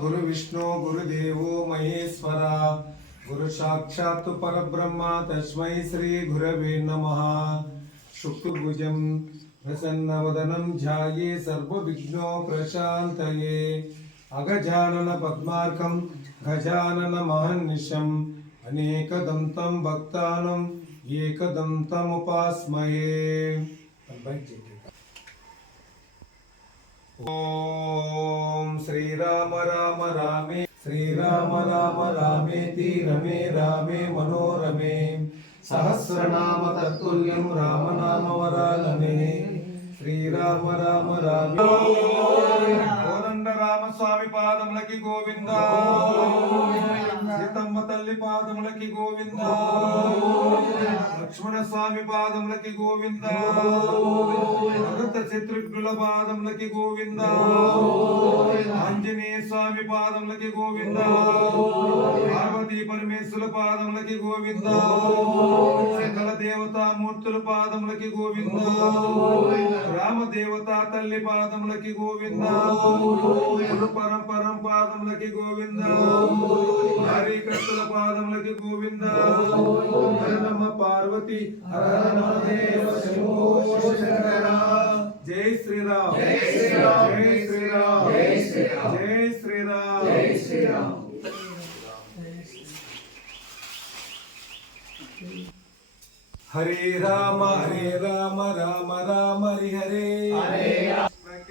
गुरु विष्णु गुरु देवो महेश्वरा गुरु साक्षात् परब्रह्म, तस्मै श्री गुरवे नमः। शुक्लभुजं प्रसन्नवदनं ध्याये सर्वविघ्नो प्रशान्तये। अगजानन पद्मार्कं गजाननमहन्निशम् अनेकदन्तं भक्तानम् एकदन्तमुपास्मये ఓం శ్రీరామ రామ రామే శ్రీరామ రామ రామేతి రమే రామే మనోరమే. సహస్రనామ తత్తుల్యం రామనామ వరాలనే. శ్రీరామ రామ రామే కోదండ రామస్వామి పాదములకి గోవింద. తల్లి పాదములకి గోవింద. లక్ష్మణ స్వామి పాదములకి గోవింద. భరత శత్రుఘ్నుల పాదములకి గోవింద. ఆంజనేయ స్వామి పాదములకి గోవింద. పార్వతీ పరమేశ్వర పాదములకి గోవింద. సకల దేవతా మూర్తుల పాదములకి గోవింద. రామ దేవతా తల్లి పాదములకి గోవింద. గురు పరంపరం పాదములకి గోవింద. హరికృష్ణుల పాదములకి గోవింద. హరనమ పార్వతి. జై శ్రీరామ్. జై శ్రీరామ్. జై శ్రీరామ్. జై శ్రీరామ్. జై శ్రీరామ్. జై శ్రీరామ్. హరే రామ హరే రామ రామ రామ హరి హరే. హరే కృష్ణ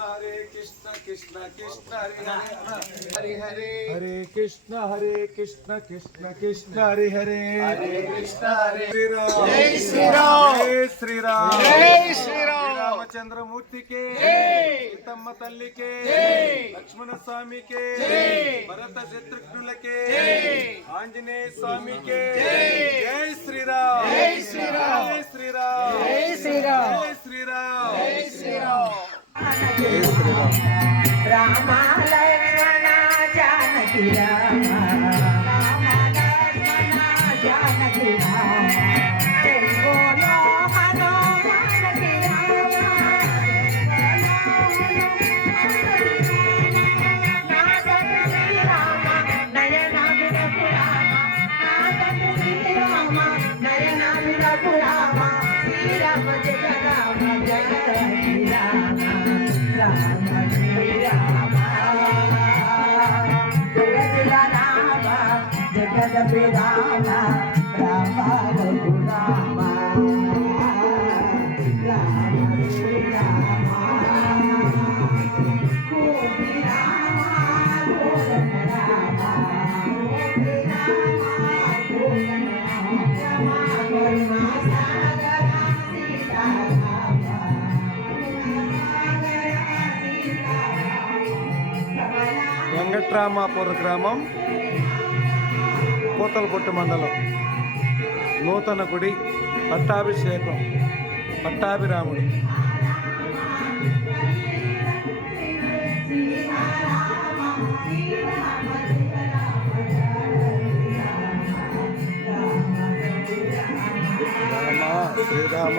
హరే కృష్ణ కృష్ణ కృష్ణ హరి హరే హరి కృష్ణ హరే కృష్ణ కృష్ణ కృష్ణ హరి హరే హరే కృష్ణ హరే శ్రీరామ్ జై శ్రీరామ్. జై శ్రీరామ్ జై శ్రీరామ్. రామచంద్రమూర్తికి సీతమ్మ తల్లికి లక్ష్మణ స్వామికి భరత శత్రుఘ్నులకి ఆంజనేయ స్వామికి జై శ్రీరామ్ జై శ్రీరామ్. జై శ్రీరామ్ జై శ్రీరామ్. జై శ్రీరామ్ జై జానకి రామ. వెంకట్రామాపుర గ్రామం పూతలపొట్టు మండలం నూతన గుడి పట్టాభిషేకం పట్టాభిరాముడు. శ్రీరామ.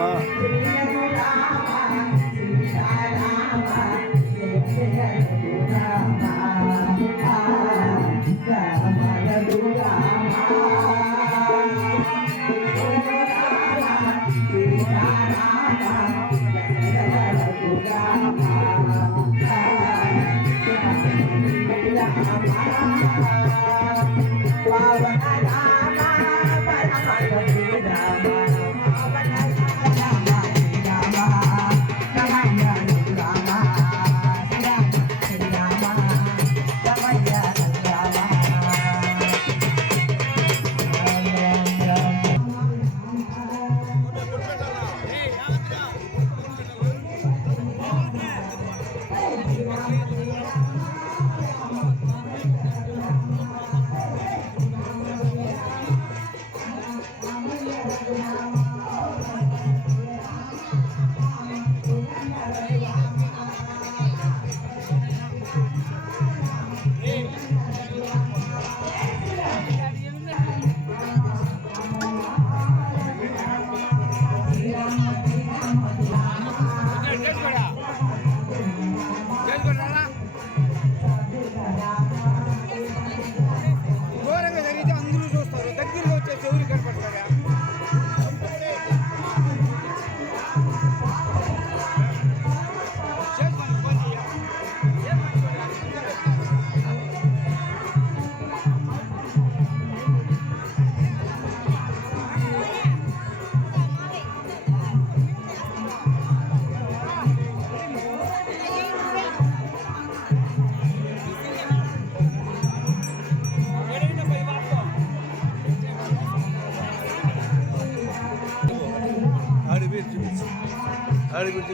আর গুটি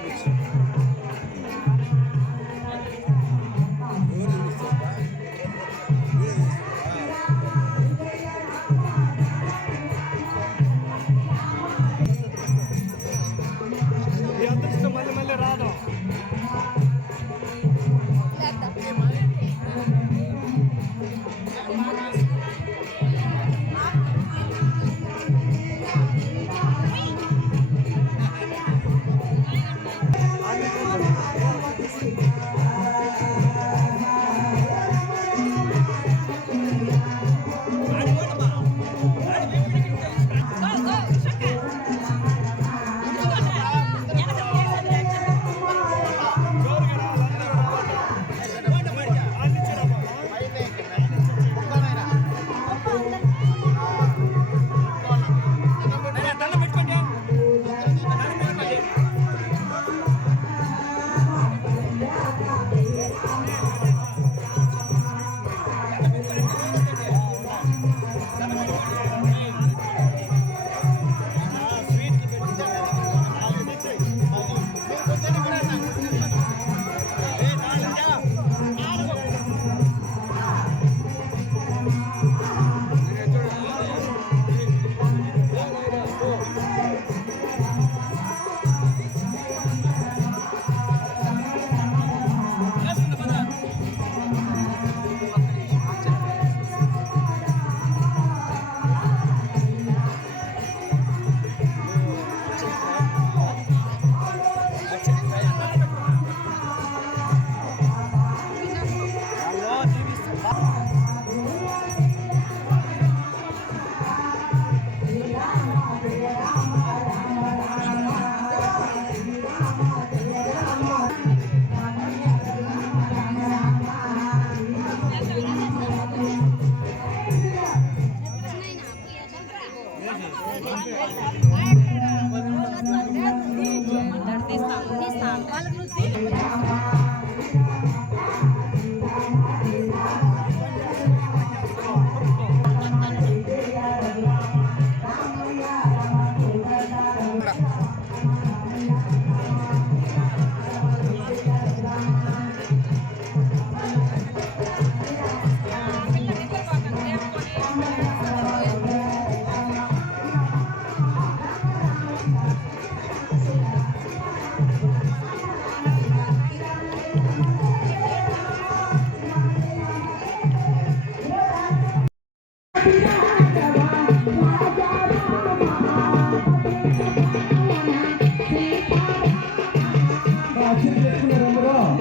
카메라라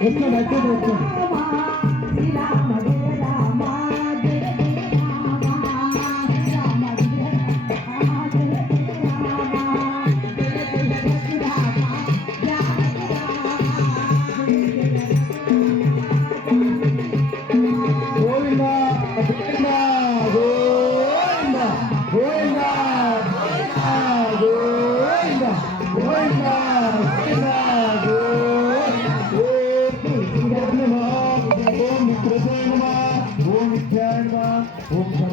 어디가 날때도 없고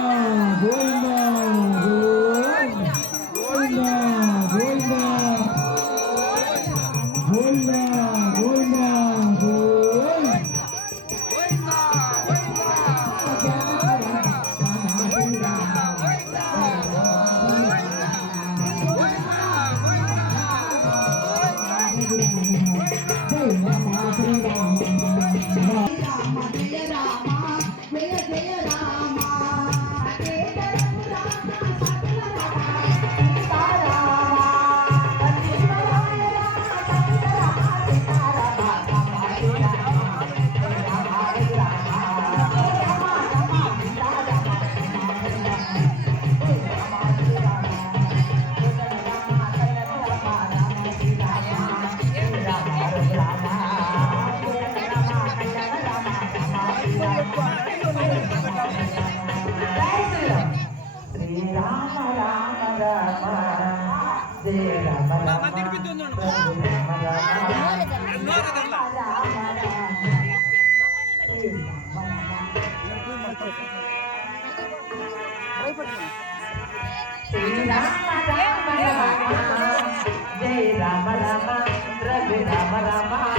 Buena. జయ రామ రామ రఘు రామ రామ.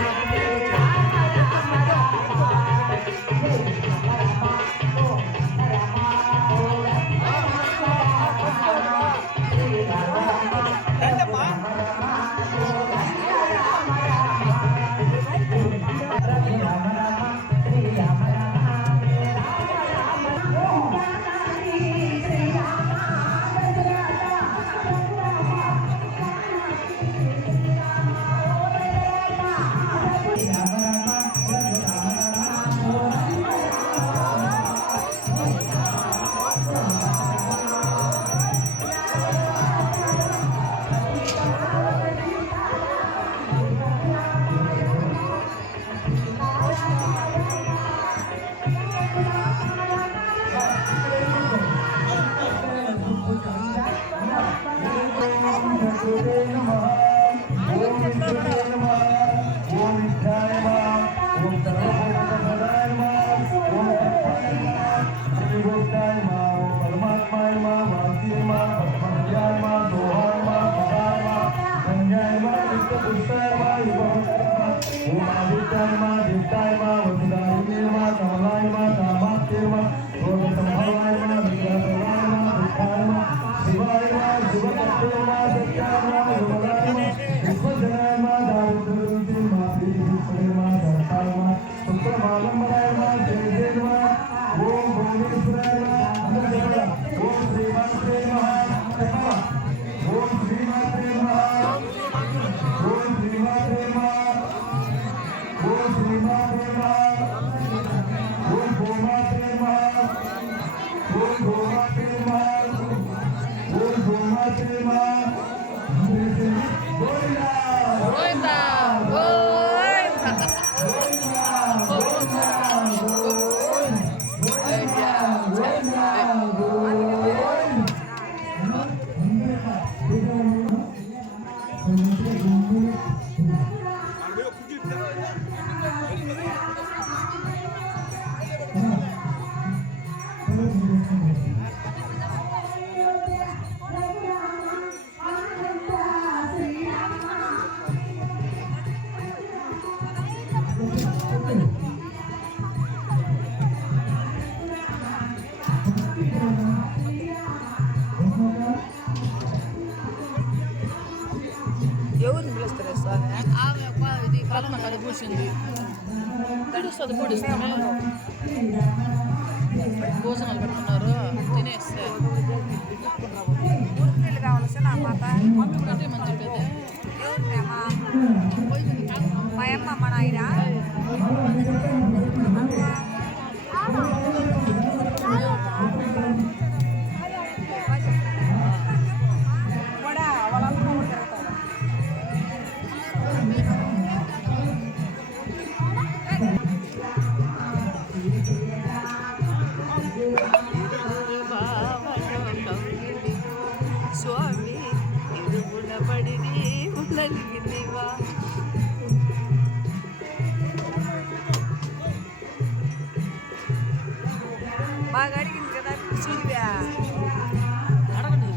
కూర్చుంది. తెలుస్తుంది కూడా ఇస్తామే భోజనాలు పెడుతున్నారు తినేస్తే. మంచి మా అమ్మ మా నాయన? బాగా అడిగింది కదా చూడివా అడగండి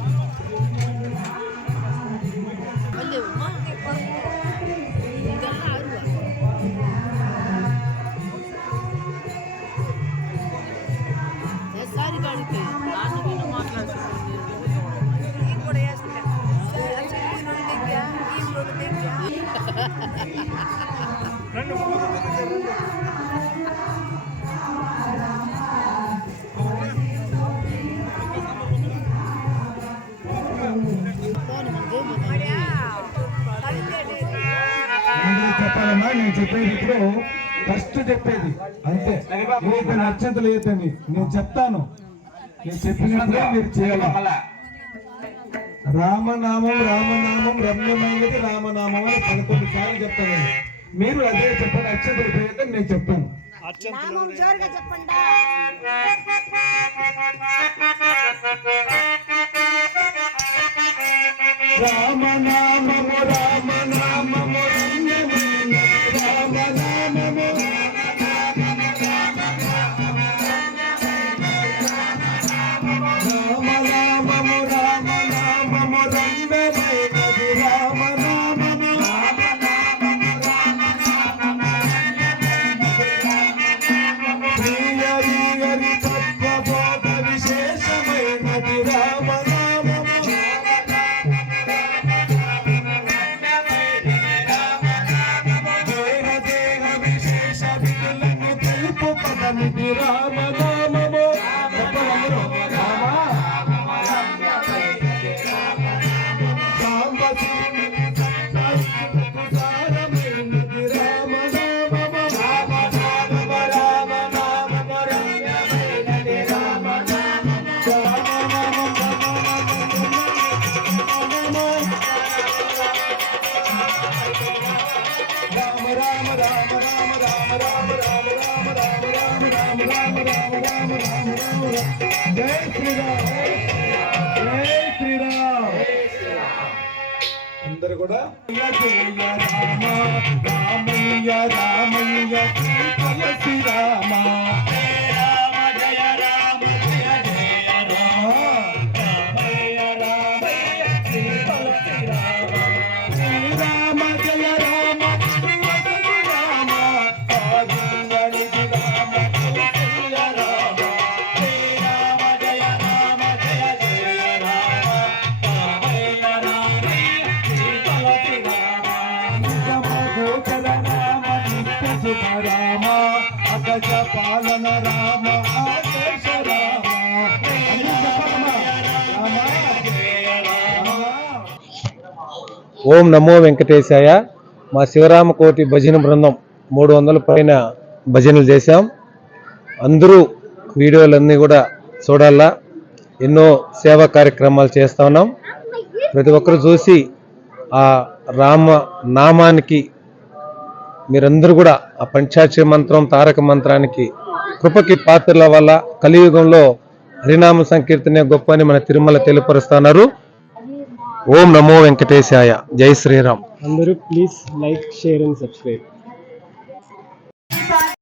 చెప్పాలమ్మా నేను చెప్పేది ఇప్పుడు ఫస్ట్ చెప్పేది. అంతే. మీకు నచ్చతలు ఏదండి నేను చెప్తాను. నేను చెప్పినప్పుడే మీరు చేయాలి? రామనామం రామనామం రమ్యమైనది రామనామం అని పదకొండు సార్లు చెప్తానండి మీరు అదే చెప్పండి అక్షతలు పేరు నేను చెప్తాను. రామనామము రామనామము జయ రామ రామయ్య రామయ్య తులసి రామ రామ. ఓం నమో వెంకటేశాయ. మా శివరామకోటి భజన బృందం మూడు వందల పైన భజనలు చేశాం. అందరూ వీడియోలన్నీ కూడా చూడాలా? ఎన్నో సేవా కార్యక్రమాలు చేస్తా ఉన్నాం. ప్రతి ఒక్కరు చూసి ఆ రామ నామానికి మీరందరూ కూడా ఆ పంచాక్షరి మంత్రం తారక మంత్రానికి కృపకి పాత్రల వల్ల కలియుగంలో హరినామ సంకీర్తనే గొప్ప అని మన తిరుమల తెలియపరుస్తున్నారు ఓం నమో వెంకటేశాయ. జై శ్రీరామ్. అందరూ please like share and subscribe.